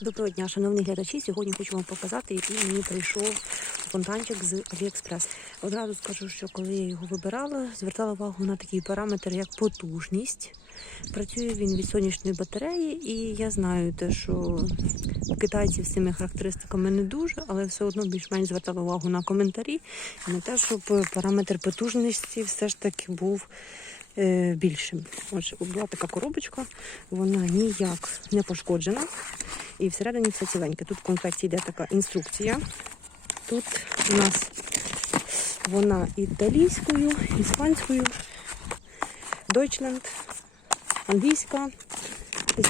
Доброго дня, шановні глядачі. Сьогодні хочу вам показати, який мені прийшов фонтанчик з AliExpress. Одразу скажу, що коли я його вибирала, звертала увагу на такий параметр, як потужність. Працює він від сонячної батареї, і я знаю те, що китайці з цими характеристиками не дуже, але все одно більш-менш звертала увагу на коментарі і на те, щоб параметр потужності все ж таки був е, більшим. Отже, була така коробочка, вона ніяк не пошкоджена. І всередині все ціленьке. Тут в комплекті йде така інструкція. Тут у нас вона італійською, іспанською, Deutschland, англійська.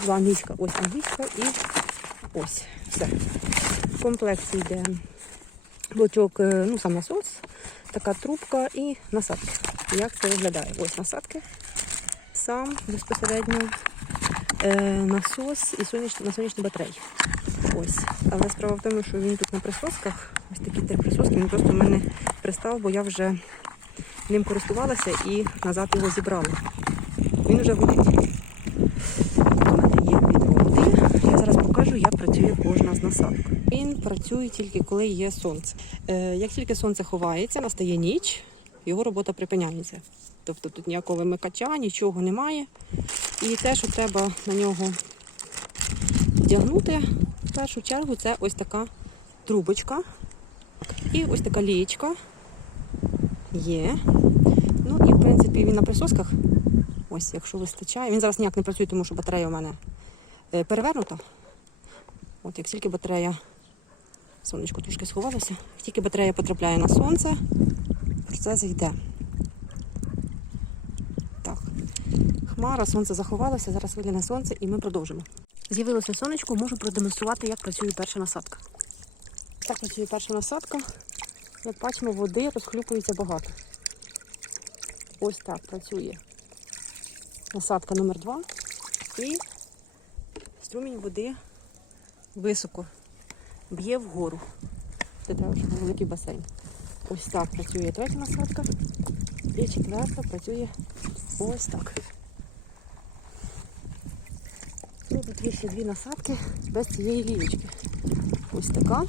Була англійська, ось англійська і ось все. В комплекті йде блочок, е, ну сам насос, така трубка і насадки. Як це виглядає? Ось насадки. Сам безпосередньо насос і соняч... на сонячній батареї. Ось. Але справа в тому, що він тут на присосках. Ось такі три присоски. Він просто в мене пристав, бо я вже ним користувалася і назад його зібрала. Він вже горить. У мене є води. Я зараз покажу, як працює кожна з насадок. Він працює тільки коли є сонце. Е, як тільки сонце ховається, настає ніч, його робота припиняється. Тобто тут ніякого вимикача, нічого немає. І те, що треба на нього вдягнути, в першу чергу, це ось така трубочка. І ось така лієчка. Є. Ну і в принципі він на присосках. Ось, якщо вистачає. Він зараз ніяк не працює, тому що батарея у мене е, перевернута. От як тільки батарея, сонечко трошки сховалося, як тільки батарея потрапляє на сонце, процес йде. Хмара, сонце заховалося, зараз вигляне сонце і ми продовжимо. З'явилося сонечко, можу продемонструвати, як працює перша насадка. Так працює перша насадка. Як бачимо, води розхлюпується багато. Ось так працює насадка номер 2 і струмінь води високо б'є вгору. Це треба, щоб великий басейн. Ось так працює третя насадка. І четверта працює ось так. Ну, тут є ще дві насадки без цієї лівочки. Ось така.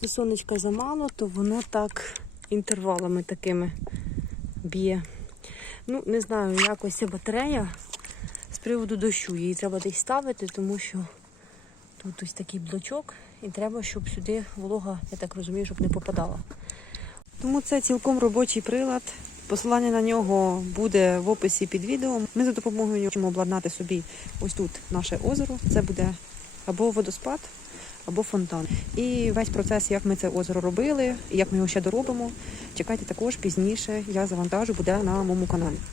І сонечка замало, то воно так інтервалами такими б'є. Ну, не знаю, якось ця батарея з приводу дощу. Її треба десь ставити, тому що тут ось такий блочок, і треба, щоб сюди волога, я так розумію, щоб не попадала. Тому це цілком робочий прилад. Посилання на нього буде в описі під відео. Ми за допомогою нього можемо обладнати собі ось тут наше озеро. Це буде або водоспад, або фонтан. І весь процес, як ми це озеро робили, і як ми його ще доробимо, чекайте також пізніше. Я завантажу, буде на моєму каналі.